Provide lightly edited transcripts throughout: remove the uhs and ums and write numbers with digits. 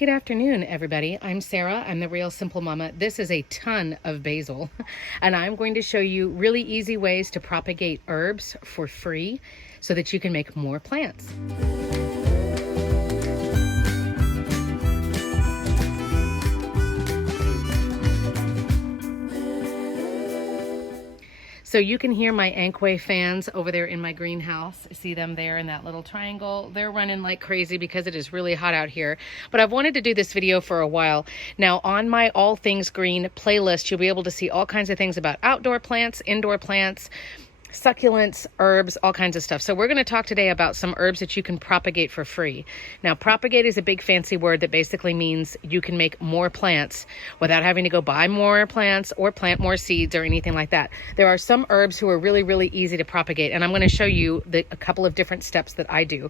Good afternoon, everybody. I'm Sarah. I'm the Real Simple Mama. This is a ton of basil, and I'm going to show you really easy ways to propagate herbs for free so that you can make more plants. So you can hear my Ankway fans over there in my greenhouse. See them there in that little triangle. They're running like crazy because it is really hot out here. But I've wanted to do this video for a while. Now on my All Things Green playlist, you'll be able to see all kinds of things about outdoor plants, indoor plants, succulents, herbs, all kinds of stuff. So we're going to talk today about some herbs that you can propagate for free. Now, propagate is a big fancy word that basically means you can make more plants without having to go buy more plants or plant more seeds or anything like that. There are some herbs who are really, really easy to propagate, and I'm going to show you a couple of different steps that I do.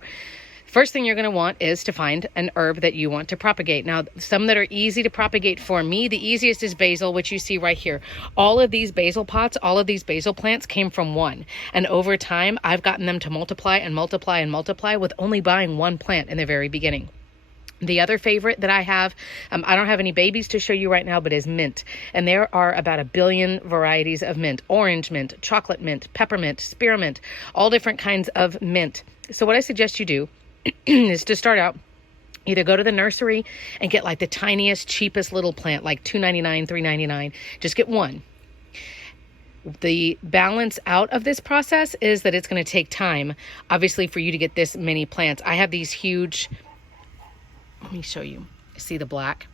First thing you're going to want is to find an herb that you want to propagate. Now, some that are easy to propagate for me, the easiest is basil, which you see right here. All of these basil pots, all of these basil plants came from one. And over time, I've gotten them to multiply and multiply and multiply with only buying one plant in the very beginning. The other favorite that I have, I don't have any babies to show you right now, but is mint. And there are about 1 billion varieties of mint. Orange mint, chocolate mint, peppermint, spearmint, all different kinds of mint. So what I suggest you do is to start out, either go to the nursery and get like the tiniest, cheapest little plant, like $2.99, $3.99. Just get one. The balance out of this process is that it's going to take time, obviously, for you to get this many plants. I have these huge, let me show you. See the black?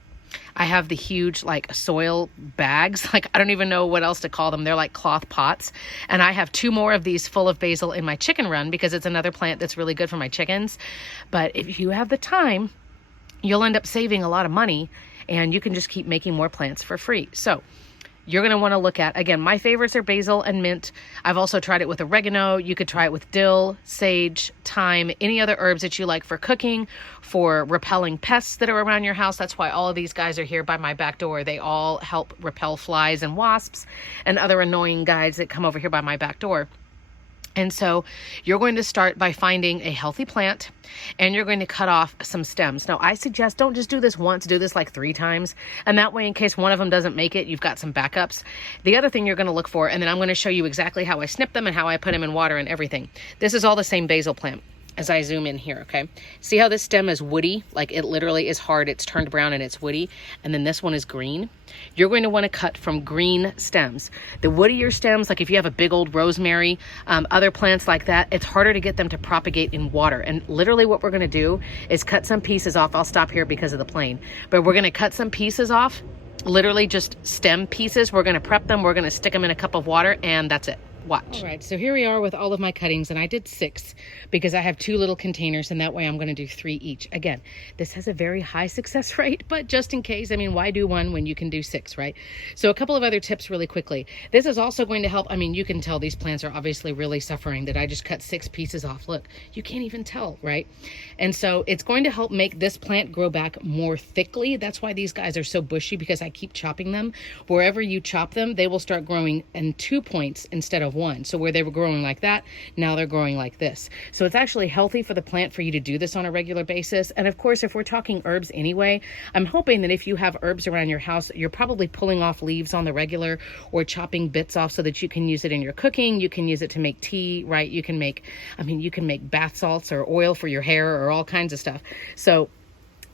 I have the huge like soil bags, like I don't even know what else to call them. They're like cloth pots. And I have 2 more of these full of basil in my chicken run because it's another plant that's really good for my chickens. But if you have the time, you'll end up saving a lot of money and you can just keep making more plants for free. So you're going to want to look at, again, my favorites are basil and mint. I've also tried it with oregano. You could try it with dill, sage, thyme, any other herbs that you like for cooking, for repelling pests that are around your house. That's why all of these guys are here by my back door. They all help repel flies and wasps and other annoying guys that come over here by my back door. And so you're going to start by finding a healthy plant and you're going to cut off some stems. Now, I suggest don't just do this once, do this like 3 times. And that way, in case one of them doesn't make it, you've got some backups. The other thing you're going to look for, and then I'm going to show you exactly how I snip them and how I put them in water and everything. This is all the same basil plant. As I zoom in here, okay? See how this stem is woody? Like it literally is hard. It's turned brown and it's woody. And then this one is green. You're going to want to cut from green stems. The woodier stems, like if you have a big old rosemary, other plants like that, it's harder to get them to propagate in water. And literally what we're going to do is cut some pieces off. I'll stop here because of the plane. But we're going to cut some pieces off, literally just stem pieces. We're going to prep them. We're going to stick them in a cup of water and that's it. Watch. All right, so here we are with all of my cuttings, and I did 6 because I have 2 little containers, and that way I'm going to do 3 each. Again, this has a very high success rate, but just in case, I mean, why do 1 when you can do 6, right? So a couple of other tips really quickly. This is also going to help. I mean, you can tell these plants are obviously really suffering that I just cut 6 pieces off. Look, you can't even tell, right? And so it's going to help make this plant grow back more thickly. That's why these guys are so bushy, because I keep chopping them. Wherever you chop them, they will start growing in 2 points instead of 1. So where they were growing like that, now they're growing like this. So it's actually healthy for the plant for you to do this on a regular basis. And of course, if we're talking herbs anyway, I'm hoping that if you have herbs around your house, you're probably pulling off leaves on the regular or chopping bits off so that you can use it in your cooking. You can use it to make tea, right? You can make, you can make bath salts or oil for your hair or all kinds of stuff. So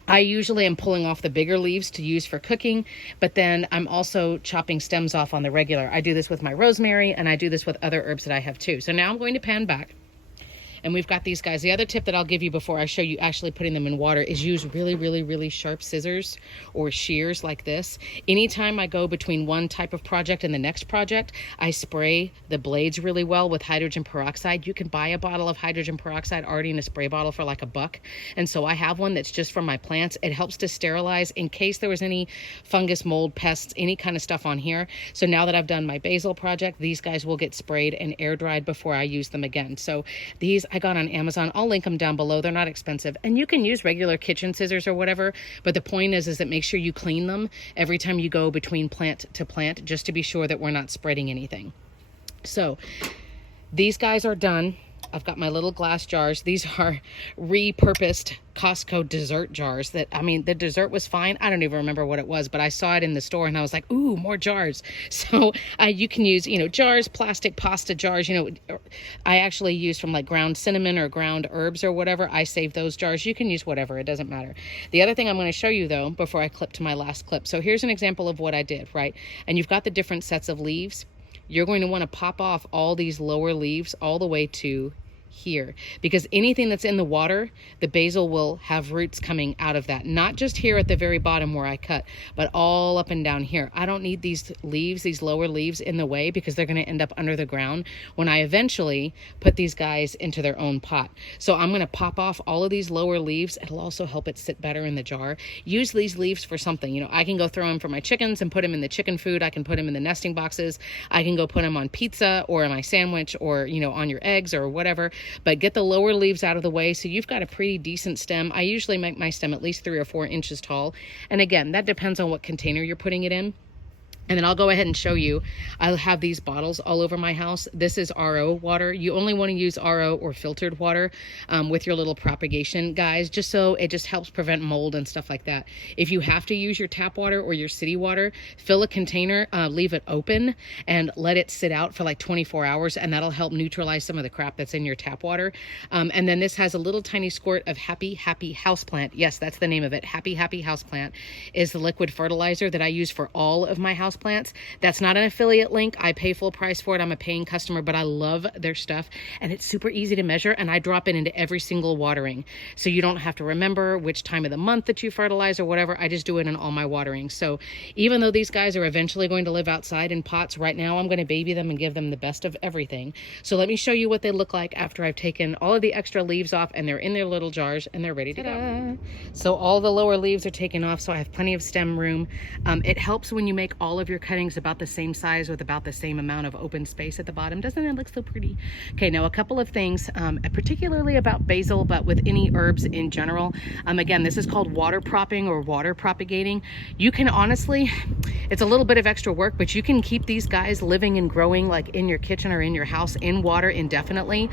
I usually am pulling off the bigger leaves to use for cooking, but then I'm also chopping stems off on the regular. I do this with my rosemary and I do this with other herbs that I have too. So now I'm going to pan back. And we've got these guys. The other tip that I'll give you before I show you actually putting them in water is use really, really, really sharp scissors or shears like this. Anytime I go between one type of project and the next project, I spray the blades really well with hydrogen peroxide. You can buy a bottle of hydrogen peroxide already in a spray bottle for like $1. And so I have one that's just for my plants. It helps to sterilize in case there was any fungus, mold, pests, any kind of stuff on here. So now that I've done my basil project, these guys will get sprayed and air dried before I use them again. So these I got on Amazon. I'll link them down below. They're not expensive. And you can use regular kitchen scissors or whatever. But the point is that make sure you clean them every time you go between plant to plant, just to be sure that we're not spreading anything. So these guys are done. I've got my little glass jars. These are repurposed Costco dessert jars that, I mean, the dessert was fine. I don't even remember what it was, but I saw it in the store and I was like, ooh, more jars. So you can use, you know, jars, plastic pasta jars, you know, I actually use from like ground cinnamon or ground herbs or whatever. I save those jars. You can use whatever. It doesn't matter. The other thing I'm going to show you though, before I clip to my last clip. So here's an example of what I did, right? And you've got the different sets of leaves. You're going to want to pop off all these lower leaves all the way to here, because anything that's in the water, the basil will have roots coming out of that. Not just here at the very bottom where I cut, but all up and down here. I don't need these leaves, these lower leaves in the way, because they're going to end up under the ground when I eventually put these guys into their own pot. So I'm going to pop off all of these lower leaves. It'll also help it sit better in the jar. Use these leaves for something. You know, I can go throw them for my chickens and put them in the chicken food. I can put them in the nesting boxes. I can go put them on pizza or in my sandwich, or, you know, on your eggs or whatever. But get the lower leaves out of the way so you've got a pretty decent stem. I usually make my stem at least 3 or 4 inches tall. And again, that depends on what container you're putting it in. And then I'll go ahead and show you. I'll have these bottles all over my house. This is RO water. You only want to use RO or filtered water with your little propagation guys, just so it just helps prevent mold and stuff like that. If you have to use your tap water or your city water, fill a container, leave it open and let it sit out for like 24 hours. And that'll help neutralize some of the crap that's in your tap water. And then this has a little tiny squirt of Happy Happy Houseplant. Yes, that's the name of it. Happy Happy Houseplant is the liquid fertilizer that I use for all of my house plants. That's not an affiliate link. I pay full price for it. I'm a paying customer, but I love their stuff and it's super easy to measure, and I drop it into every single watering. So you don't have to remember which time of the month that you fertilize or whatever. I just do it in all my watering. So even though these guys are eventually going to live outside in pots, right now I'm going to baby them and give them the best of everything. So let me show you what they look like after I've taken all of the extra leaves off and they're in their little jars and they're ready to go. So all the lower leaves are taken off, so I have plenty of stem room. It helps when you make all of your cuttings about the same size with about the same amount of open space at the bottom. Doesn't it look so pretty? Okay, now a couple of things, particularly about basil, but with any herbs in general. Again, this is called water propping or water propagating. You can honestly, it's a little bit of extra work, but you can keep these guys living and growing like in your kitchen or in your house in water indefinitely.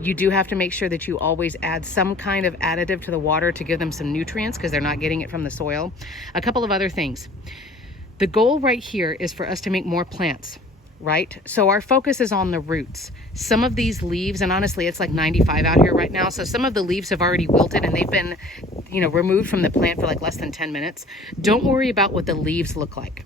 You do have to make sure that you always add some kind of additive to the water to give them some nutrients, because they're not getting it from the soil. A couple of other things. The goal right here is for us to make more plants, right? So our focus is on the roots. Some of these leaves, and honestly, it's like 95 out here right now. So some of the leaves have already wilted and they've been, you know, removed from the plant for like less than 10 minutes. Don't worry about what the leaves look like.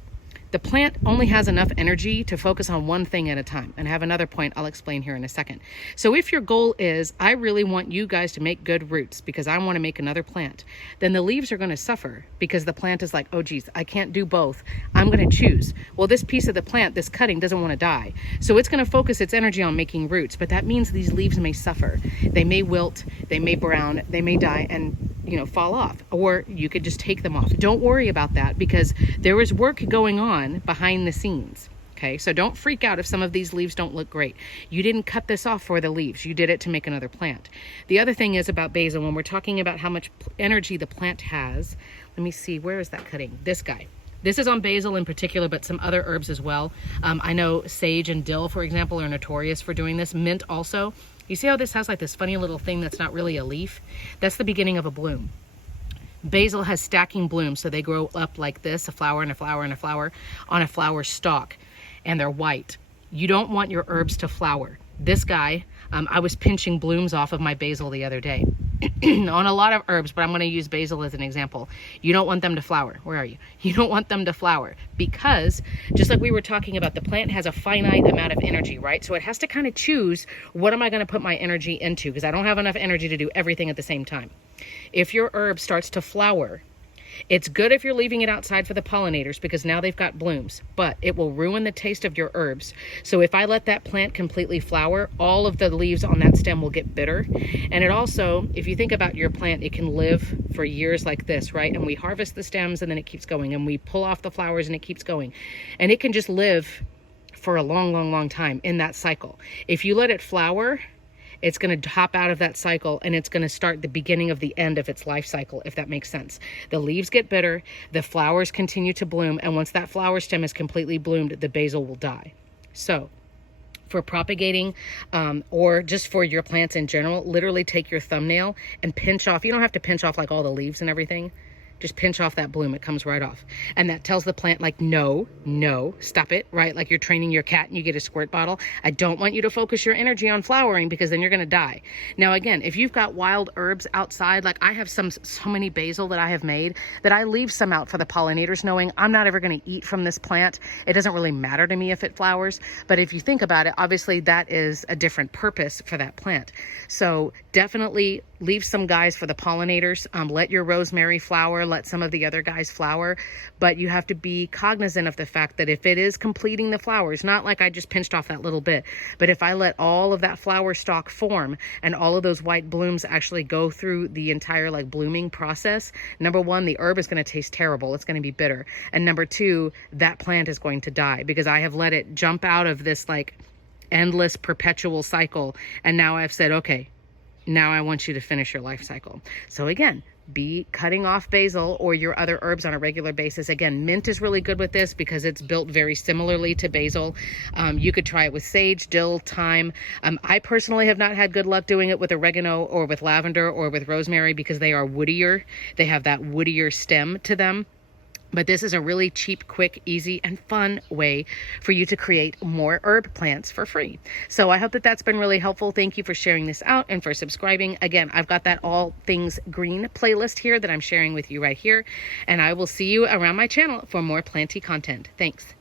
The plant only has enough energy to focus on one thing at a time. And I have another point I'll explain here in a second. So if your goal is, I really want you guys to make good roots because I want to make another plant, then the leaves are going to suffer because the plant is like, oh geez, I can't do both. I'm going to choose. Well, this piece of the plant, this cutting, doesn't want to die. So it's going to focus its energy on making roots, but that means these leaves may suffer. They may wilt, they may brown, they may die and, you know, fall off, or you could just take them off. Don't worry about that because there is work going on behind the scenes. Okay, so don't freak out if some of these leaves don't look great. You didn't cut this off for the leaves. You did it to make another plant. The other thing is about basil, when we're talking about how much energy the plant has, let me see, where is that cutting? This guy. This is on basil in particular, but some other herbs as well. I know sage and dill, for example, are notorious for doing this. Mint also. You see how this has like this funny little thing that's not really a leaf? That's the beginning of a bloom. Basil has stacking blooms, so they grow up like this, a flower and a flower and a flower on a flower stalk, and they're white. You don't want your herbs to flower. This guy, I was pinching blooms off of my basil the other day on a lot of herbs, but I'm going to use basil as an example. You don't want them to flower. Where are you? You don't want them to flower because just like we were talking about, the plant has a finite amount of energy, right? So it has to kind of choose, what am I going to put my energy into? Because I don't have enough energy to do everything at the same time. If your herb starts to flower, it's good if you're leaving it outside for the pollinators because now they've got blooms, but it will ruin the taste of your herbs. So if I let that plant completely flower, all of the leaves on that stem will get bitter. And it also, if you think about your plant, it can live for years like this, right? And we harvest the stems and then it keeps going, and we pull off the flowers and it keeps going. And it can just live for a long, long, long time in that cycle. If you let it flower, it's going to hop out of that cycle and it's going to start the beginning of the end of its life cycle, if that makes sense. The leaves get bitter, the flowers continue to bloom, and once that flower stem is completely bloomed, the basil will die. So for propagating, or just for your plants in general, literally take your thumbnail and pinch off. You don't have to pinch off like all the leaves and everything. Just pinch off that bloom. It comes right off. And that tells the plant like, no, no, stop it, right? Like you're training your cat and you get a squirt bottle. I don't want you to focus your energy on flowering because then you're going to die. Now, again, if you've got wild herbs outside, like I have so many basil that I have made that I leave some out for the pollinators, knowing I'm not ever going to eat from this plant. It doesn't really matter to me if it flowers. But if you think about it, obviously that is a different purpose for that plant. So definitely leave some guys for the pollinators. Let your rosemary flower, let some of the other guys flower, but you have to be cognizant of the fact that if it is completing the flowers, not like I just pinched off that little bit, but if I let all of that flower stalk form and all of those white blooms actually go through the entire like blooming process, number one, the herb is going to taste terrible. It's going to be bitter. And number two, that plant is going to die because I have let it jump out of this like endless perpetual cycle. And now I've said, okay, now I want you to finish your life cycle. So again, be cutting off basil or your other herbs on a regular basis. Again, mint is really good with this because it's built very similarly to basil. You could try it with sage, dill, thyme. I personally have not had good luck doing it with oregano or with lavender or with rosemary because they are woodier. They have that woodier stem to them. But this is a really cheap, quick, easy, and fun way for you to create more herb plants for free. So I hope that that's been really helpful. Thank you for sharing this out and for subscribing. Again, I've got that All Things Green playlist here that I'm sharing with you right here. And I will see you around my channel for more planty content. Thanks.